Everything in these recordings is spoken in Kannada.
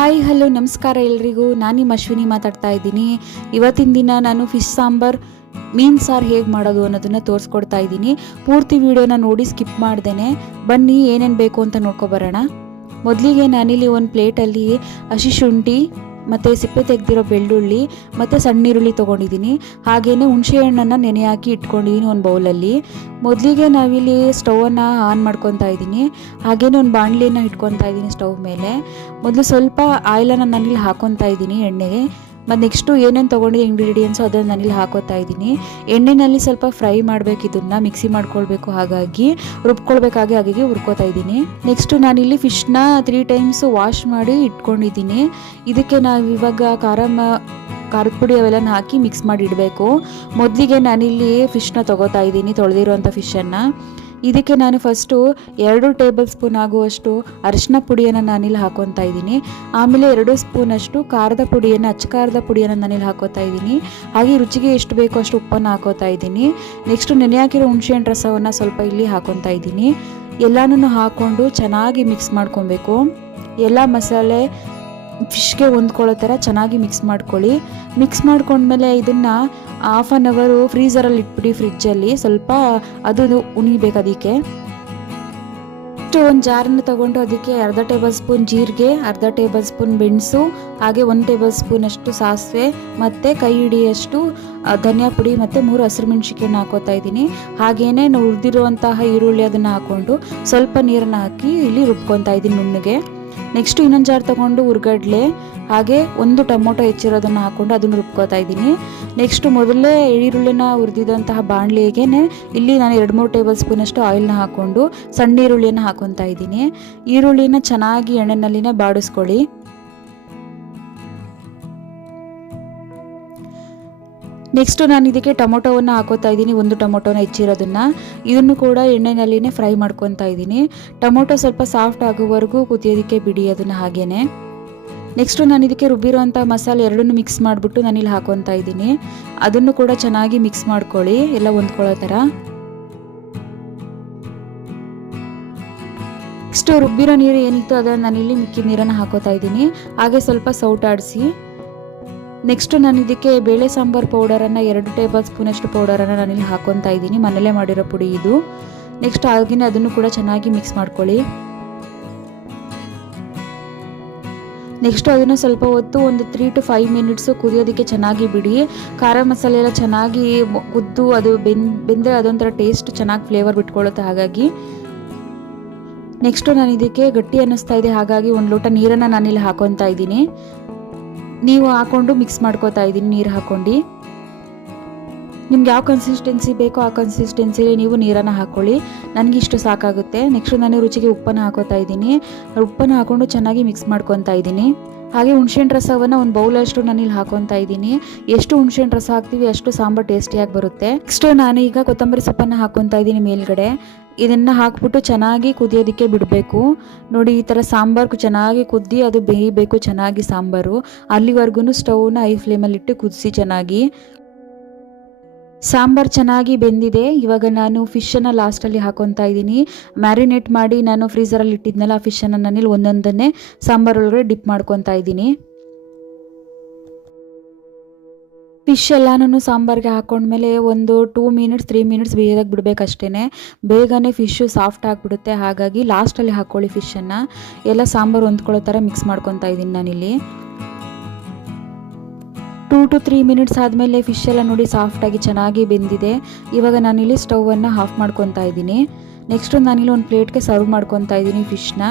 ಹಾಯ್ ಹಲೋ ನಮಸ್ಕಾರ ಎಲ್ರಿಗೂ. ನಾನು ನಿಮ್ಮ ಅಶ್ವಿನಿ ಮಾತಾಡ್ತಾ ಇದ್ದೀನಿ. ಇವತ್ತಿನ ದಿನ ನಾನು ಫಿಶ್ ಸಾಂಬಾರ್ ಮೀನು ಸಾರು ಹೇಗೆ ಮಾಡೋದು ಅನ್ನೋದನ್ನು ತೋರಿಸ್ಕೊಡ್ತಾ ಇದ್ದೀನಿ. ಪೂರ್ತಿ ವಿಡಿಯೋನ ನೋಡಿ ಸ್ಕಿಪ್ ಮಾಡ್ದೇನೆ ಬನ್ನಿ ಏನೇನು ಬೇಕು ಅಂತ ನೋಡ್ಕೊಬರೋಣ. ಮೊದಲಿಗೆ ನಾನಿಲ್ಲಿ ಒಂದು ಪ್ಲೇಟಲ್ಲಿ ಹಸಿ ಶುಂಠಿ ಮತ್ತು ಸಿಪ್ಪೆ ತೆಗೆದಿರೋ ಬೆಳ್ಳುಳ್ಳಿ ಮತ್ತು ಸಣ್ಣ ಈರುಳ್ಳಿ ತೊಗೊಂಡಿದ್ದೀನಿ. ಹಾಗೆಯೇ ಹುಣಸೆಹಣ್ಣನ್ನು ನೆನೆ ಹಾಕಿ ಇಟ್ಕೊಂಡಿದ್ದೀನಿ ಒಂದು ಬೌಲಲ್ಲಿ. ಮೊದಲಿಗೆ ನಾವಿಲ್ಲಿ ಸ್ಟವನ್ನು ಆನ್ ಮಾಡ್ಕೊತಾ ಇದ್ದೀನಿ. ಹಾಗೆಯೇ ಒಂದು ಬಾಣಲಿಯನ್ನು ಇಟ್ಕೊತಾ ಇದ್ದೀನಿ ಸ್ಟವ್ ಮೇಲೆ. ಮೊದಲು ಸ್ವಲ್ಪ ಆಯಿಲನ್ನು ನಾನಿಲ್ಲಿ ಹಾಕ್ಕೊತಾ ಇದ್ದೀನಿ ಎಣ್ಣೆಗೆ. ಮತ್ತು ನೆಕ್ಸ್ಟು ಏನೇನು ತೊಗೊಂಡಿದ್ದೆ ಇಂಗ್ರೀಡಿಯೆಂಟ್ಸು ಅದನ್ನು ನಾನಿಲ್ಲಿ ಹಾಕೋತಾ ಇದ್ದೀನಿ. ಎಣ್ಣೆಯಲ್ಲಿ ಸ್ವಲ್ಪ ಫ್ರೈ ಮಾಡಬೇಕು, ಇದನ್ನು ಮಿಕ್ಸಿ ಮಾಡ್ಕೊಳ್ಬೇಕು, ಹಾಗಾಗಿ ಹಾಗಾಗಿ ಹುರ್ಕೋತಾ ಇದ್ದೀನಿ. ನೆಕ್ಸ್ಟು ನಾನಿಲ್ಲಿ ಫಿಶ್ನ 3 ಟೈಮ್ಸು ವಾಶ್ ಮಾಡಿ ಇಟ್ಕೊಂಡಿದ್ದೀನಿ. ಇದಕ್ಕೆ ನಾವು ಇವಾಗ ಖಾರದ ಪುಡಿ ಅವೆಲ್ಲ ಹಾಕಿ ಮಿಕ್ಸ್ ಮಾಡಿ ಇಡಬೇಕು. ಮೊದಲಿಗೆ ನಾನಿಲ್ಲಿ ಫಿಶ್ನ ತೊಗೋತಾ ಇದ್ದೀನಿ, ತೊಳೆದಿರೋಂಥ ಫಿಶನ್ನು. ಇದಕ್ಕೆ ನಾನು ಫಸ್ಟು 2 ಟೇಬಲ್ ಸ್ಪೂನ್ ಆಗುವಷ್ಟು ಅರಿಶಿನ ಪುಡಿಯನ್ನು ನಾನಿಲ್ಲಿ ಹಾಕೊತಾ ಇದ್ದೀನಿ. ಆಮೇಲೆ 2 ಸ್ಪೂನಷ್ಟು ಖಾರದ ಪುಡಿಯನ್ನು, ಅಚ್ಚ ಖಾರದ ಪುಡಿಯನ್ನು ನಾನಿಲ್ಲಿ ಹಾಕೋತಾ ಇದ್ದೀನಿ. ಹಾಗೆ ರುಚಿಗೆ ಎಷ್ಟು ಬೇಕೋ ಅಷ್ಟು ಉಪ್ಪನ್ನು ಹಾಕೋತಾ ಇದ್ದೀನಿ. ನೆಕ್ಸ್ಟು ನೆನೆ ಹಾಕಿರೋ ಹುಣಸೆಹಣ್ಣು ರಸವನ್ನು ಸ್ವಲ್ಪ ಇಲ್ಲಿ ಹಾಕೊತಾ ಇದ್ದೀನಿ. ಎಲ್ಲನೂ ಹಾಕ್ಕೊಂಡು ಚೆನ್ನಾಗಿ ಮಿಕ್ಸ್ ಮಾಡ್ಕೊಬೇಕು. ಎಲ್ಲ ಮಸಾಲೆ ಫಿಶ್ಗೆ ಹೊಂದ್ಕೊಳ್ಳೋ ಥರ ಚೆನ್ನಾಗಿ ಮಿಕ್ಸ್ ಮಾಡ್ಕೊಳ್ಳಿ. ಮಿಕ್ಸ್ ಮಾಡ್ಕೊಂಡ್ಮೇಲೆ ಇದನ್ನು 1/2 ಅವರ್ ಫ್ರೀಝರಲ್ಲಿ ಇಟ್ಬಿಡಿ, ಫ್ರಿಜ್ಜಲ್ಲಿ ಸ್ವಲ್ಪ ಅದು ಉಣಿಬೇಕು. ಅದಕ್ಕೆ ಒಂದು ಜಾರನ್ನು ತೊಗೊಂಡು ಅದಕ್ಕೆ 1/2 ಟೇಬಲ್ ಸ್ಪೂನ್ ಜೀರಿಗೆ, 1/2 ಟೇಬಲ್ ಸ್ಪೂನ್ ಮೆಣಸು, ಹಾಗೆ 1 ಟೇಬಲ್ ಸ್ಪೂನ್ ಅಷ್ಟು ಸಾಸಿವೆ ಮತ್ತು ಕೈ ಹಿಡಿಯಷ್ಟು ಧನಿಯಾ ಪುಡಿ ಮತ್ತು 3 ಹಸಿರು ಮೆಣಸಿನಕಾಯಿನ ಹಾಕೋತಾ ಇದ್ದೀನಿ. ಹಾಗೆಯೇ ಹುರಿದಿರುವಂತಹ ಈರುಳ್ಳಿ ಅದನ್ನು ಹಾಕ್ಕೊಂಡು ಸ್ವಲ್ಪ ನೀರನ್ನು ಹಾಕಿ ಇಲ್ಲಿ ರುಬ್ಕೊತಾ ಇದ್ದೀನಿ ನುಣ್ಣಗೆ. ನೆಕ್ಸ್ಟು ಇನ್ನೊಂದು ಜಾರ್ ತೊಗೊಂಡು ಹುರ್ಗಡ್ಲೆ ಹಾಗೆ 1 ಟೊಮೊಟೊ ಹೆಚ್ಚಿರೋದನ್ನು ಹಾಕ್ಕೊಂಡು ಅದನ್ನು ರುಬ್ಕೋತಾ ಇದ್ದೀನಿ. ನೆಕ್ಸ್ಟು ಮೊದಲೇ ಈರುಳ್ಳಿನ ಹುರಿದಿದ್ದಂತಹ ಬಾಣಲಿಗೆ ಇಲ್ಲಿ ನಾನು 2-3 ಟೇಬಲ್ ಸ್ಪೂನಷ್ಟು ಆಯಿಲ್ನ ಹಾಕ್ಕೊಂಡು ಸಣ್ಣ ಈರುಳ್ಳಿಯನ್ನು ಹಾಕೊತಾ ಇದ್ದೀನಿ. ಈರುಳ್ಳಿನ ಚೆನ್ನಾಗಿ ಎಣ್ಣೆನಲ್ಲಿನೇ ಬಾಡಿಸ್ಕೊಳ್ಳಿ. ನೆಕ್ಸ್ಟು ನಾನು ಇದಕ್ಕೆ ಟೊಮೊಟೊವನ್ನು ಹಾಕೋತಾ ಇದ್ದೀನಿ, 1 ಟೊಮೊಟೊನ ಹೆಚ್ಚಿರೋದನ್ನು. ಇದನ್ನು ಕೂಡ ಎಣ್ಣೆನಲ್ಲಿನೇ ಫ್ರೈ ಮಾಡ್ಕೊತಾ ಇದ್ದೀನಿ. ಟೊಮೊಟೊ ಸ್ವಲ್ಪ ಸಾಫ್ಟ್ ಆಗೋವರೆಗೂ ಕುದಿಯೋದಕ್ಕೆ ಬಿಡಿ ಅದನ್ನು ಹಾಗೇನೆ. ನೆಕ್ಸ್ಟು ನಾನು ಇದಕ್ಕೆ ರುಬ್ಬಿರೋಂಥ ಮಸಾಲೆ ಎರಡನ್ನೂ ಮಿಕ್ಸ್ ಮಾಡಿಬಿಟ್ಟು ನಾನಿಲ್ಲಿ ಹಾಕೊತಾ ಇದ್ದೀನಿ. ಅದನ್ನು ಕೂಡ ಚೆನ್ನಾಗಿ ಮಿಕ್ಸ್ ಮಾಡ್ಕೊಳ್ಳಿ, ಎಲ್ಲ ಹೊಂದ್ಕೊಳ್ಳೋ ಥರ. ನೆಕ್ಸ್ಟು ರುಬ್ಬಿರೋ ನೀರು ಏನಿತ್ತು ಅದನ್ನು ನಾನಿಲ್ಲಿ ಮಿಕ್ಕಿದ ನೀರನ್ನು ಹಾಕೋತಾ ಇದ್ದೀನಿ. ಹಾಗೆ ಸ್ವಲ್ಪ ಸೌಟಾಡಿಸಿ. ನೆಕ್ಸ್ಟು ನಾನು ಇದಕ್ಕೆ ಬೇಳೆ ಸಾಂಬಾರು ಪೌಡರನ್ನು 2 ಟೇಬಲ್ ಸ್ಪೂನಷ್ಟು ಪೌಡರನ್ನು ನಾನಿಲ್ಲಿ ಹಾಕೊತಾ ಇದ್ದೀನಿ, ಮನೇಲೇ ಮಾಡಿರೋ ಪುಡಿ ಇದು. ನೆಕ್ಸ್ಟ್ ಹಾಗೆಯೇ ಅದನ್ನು ಕೂಡ ಚೆನ್ನಾಗಿ ಮಿಕ್ಸ್ ಮಾಡ್ಕೊಳ್ಳಿ. ನೆಕ್ಸ್ಟು ಅದನ್ನು ಸ್ವಲ್ಪ ಹೊತ್ತು ಒಂದು 3 to 5 ಮಿನಿಟ್ಸು ಕುದಿಯೋದಕ್ಕೆ ಚೆನ್ನಾಗಿ ಬಿಡಿ. ಖಾರ ಮಸಾಲೆ ಎಲ್ಲ ಚೆನ್ನಾಗಿ ಕುದ್ದು ಅದು ಬೆಂದರೆ ಅದೊಂಥರ ಟೇಸ್ಟ್ ಚೆನ್ನಾಗಿ ಫ್ಲೇವರ್ ಬಿಟ್ಕೊಳ್ಳುತ್ತೆ. ಹಾಗಾಗಿ ನೆಕ್ಸ್ಟು ನಾನು ಇದಕ್ಕೆ ಗಟ್ಟಿ ಅನ್ನಿಸ್ತಾ ಇದೆ, ಹಾಗಾಗಿ 1 ಲೋಟ ನೀರನ್ನು ನಾನಿಲ್ಲಿ ಹಾಕೊತಾ ಇದ್ದೀನಿ. ನೀವು ಹಾಕ್ಕೊಂಡು ಮಿಕ್ಸ್ ಮಾಡ್ಕೋತಾ ಇದ್ದೀನಿ ನೀರು ಹಾಕ್ಕೊಂಡು. ನಿಮ್ಗೆ ಯಾವ ಕನ್ಸಿಸ್ಟೆನ್ಸಿ ಬೇಕೋ ಆ ಕನ್ಸಿಸ್ಟೆನ್ಸಿಲಿ ನೀವು ನೀರನ್ನು ಹಾಕ್ಕೊಳ್ಳಿ. ನನಗೆ ಇಷ್ಟು ಸಾಕಾಗುತ್ತೆ. ನೆಕ್ಸ್ಟ್ ನಾನು ರುಚಿಗೆ ಉಪ್ಪನ್ನು ಹಾಕೋತಾ ಇದ್ದೀನಿ. ಉಪ್ಪನ್ನು ಹಾಕ್ಕೊಂಡು ಚೆನ್ನಾಗಿ ಮಿಕ್ಸ್ ಮಾಡ್ಕೊತಾ ಇದ್ದೀನಿ. ಹಾಗೆ ಹುಣಸೆಹಣ್ಣು ರಸವನ್ನು 1 ಬೌಲಷ್ಟು ನಾನಿಲ್ಲಿ ಹಾಕೊತಾ ಇದ್ದೀನಿ. ಎಷ್ಟು ಹುಣಸೆಹಣ್ಣು ರಸ ಹಾಕ್ತೀವಿ ಅಷ್ಟು ಸಾಂಬಾರು ಟೇಸ್ಟಿಯಾಗಿ ಬರುತ್ತೆ. ನೆಕ್ಸ್ಟು ನಾನು ಈಗ ಕೊತ್ತಂಬರಿ ಸೊಪ್ಪನ್ನು ಹಾಕೊತಾ ಇದ್ದೀನಿ ಮೇಲ್ಗಡೆ. ಇದನ್ನು ಹಾಕ್ಬಿಟ್ಟು ಚೆನ್ನಾಗಿ ಕುದಿಯೋದಕ್ಕೆ ಬಿಡಬೇಕು. ನೋಡಿ, ಈ ಥರ ಸಾಂಬಾರು ಚೆನ್ನಾಗಿ ಕುದ್ದಿ ಅದು ಬೇಯಬೇಕು ಚೆನ್ನಾಗಿ ಸಾಂಬಾರು. ಅಲ್ಲಿವರೆಗೂ ಸ್ಟವ್ನ ಹೈ ಫ್ಲೇಮಲ್ಲಿಟ್ಟು ಕುದಿಸಿ ಚೆನ್ನಾಗಿ. ಸಾಂಬಾರು ಚೆನ್ನಾಗಿ ಬೆಂದಿದೆ. ಇವಾಗ ನಾನು ಫಿಶನ್ನು ಲಾಸ್ಟಲ್ಲಿ ಹಾಕೊತಾ ಇದ್ದೀನಿ. ಮ್ಯಾರಿನೇಟ್ ಮಾಡಿ ನಾನು ಫ್ರೀಝರಲ್ಲಿ ಇಟ್ಟಿದ್ನಲ್ಲ ಆ ಫಿಶನ್ನು ನಾನಿಲ್ಲಿ ಒಂದೊಂದನ್ನೇ ಸಾಂಬಾರೊಳಗಡೆ ಡಿಪ್ ಮಾಡ್ಕೊತಾ ಇದ್ದೀನಿ. ಫಿಶ್ ಎಲ್ಲನೂ ಸಾಂಬಾರಿಗೆ ಹಾಕೊಂಡ್ಮೇಲೆ ಒಂದು 2 ಮಿನಿಟ್ಸ್ 3 ಮಿನಿಟ್ಸ್ ಬೇಯೋದಕ್ಕೆ ಬಿಡಬೇಕಷ್ಟೇ. ಬೇಗನೆ ಫಿಶ್ಶು ಸಾಫ್ಟ್ ಆಗಿಬಿಡುತ್ತೆ. ಹಾಗಾಗಿ ಲಾಸ್ಟಲ್ಲಿ ಹಾಕ್ಕೊಳ್ಳಿ ಫಿಶನ್ನು. ಎಲ್ಲ ಸಾಂಬಾರು ಹೊಂದ್ಕೊಳ್ಳೋ ಥರ ಮಿಕ್ಸ್ ಮಾಡ್ಕೊತಾ ಇದ್ದೀನಿ ನಾನಿಲ್ಲಿ. 2 to 3 ಮಿನಿಟ್ಸ್ ಆದಮೇಲೆ ಫಿಶ್ ಎಲ್ಲ ನೋಡಿ ಸಾಫ್ಟಾಗಿ ಚೆನ್ನಾಗಿ ಬೆಂದಿದೆ. ಇವಾಗ ನಾನಿಲ್ಲಿ ಸ್ಟವನ್ನು ಆಫ್ ಮಾಡ್ಕೊತಾ ಇದ್ದೀನಿ. ನೆಕ್ಸ್ಟು ನಾನಿಲ್ಲಿ ಒಂದು ಪ್ಲೇಟ್ಗೆ ಸರ್ವ್ ಮಾಡ್ಕೊತಾ ಇದ್ದೀನಿ ಫಿಶ್ನ.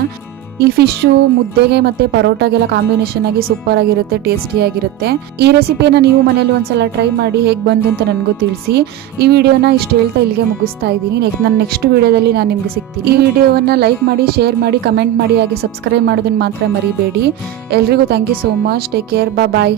ಈ ಫಿಶ್ಶು ಮುದ್ದೆಗೆ ಮತ್ತು ಪರೋಟಾಗೆಲ್ಲ ಕಾಂಬಿನೇಷನ್ ಆಗಿ ಸೂಪರ್ ಆಗಿರುತ್ತೆ, ಟೇಸ್ಟಿಯಾಗಿರುತ್ತೆ. ಈ ರೆಸಿಪಿಯನ್ನು ನೀವು ಮನೇಲಿ ಒಂದ್ಸಲ ಟ್ರೈ ಮಾಡಿ ಹೇಗೆ ಬಂತು ಅಂತ ನನಗೂ ತಿಳಿಸಿ. ಈ ವಿಡಿಯೋನ ಇಷ್ಟು ಹೇಳ್ತಾ ಇಲ್ಲಿಗೆ ಮುಗಿಸ್ತಾ ಇದ್ದೀನಿ. ನನ್ನ ನೆಕ್ಸ್ಟ್ ವಿಡಿಯೋದಲ್ಲಿ ನಾನು ನಿಮಗೆ ಸಿಗ್ತೀನಿ. ಈ ವಿಡಿಯೋವನ್ನು ಲೈಕ್ ಮಾಡಿ, ಶೇರ್ ಮಾಡಿ, ಕಮೆಂಟ್ ಮಾಡಿ, ಹಾಗೆ ಸಬ್ಸ್ಕ್ರೈಬ್ ಮಾಡೋದನ್ನು ಮಾತ್ರ ಮರಿಬೇಡಿ. ಎಲ್ರಿಗೂ thank you so much. Take care. Bye.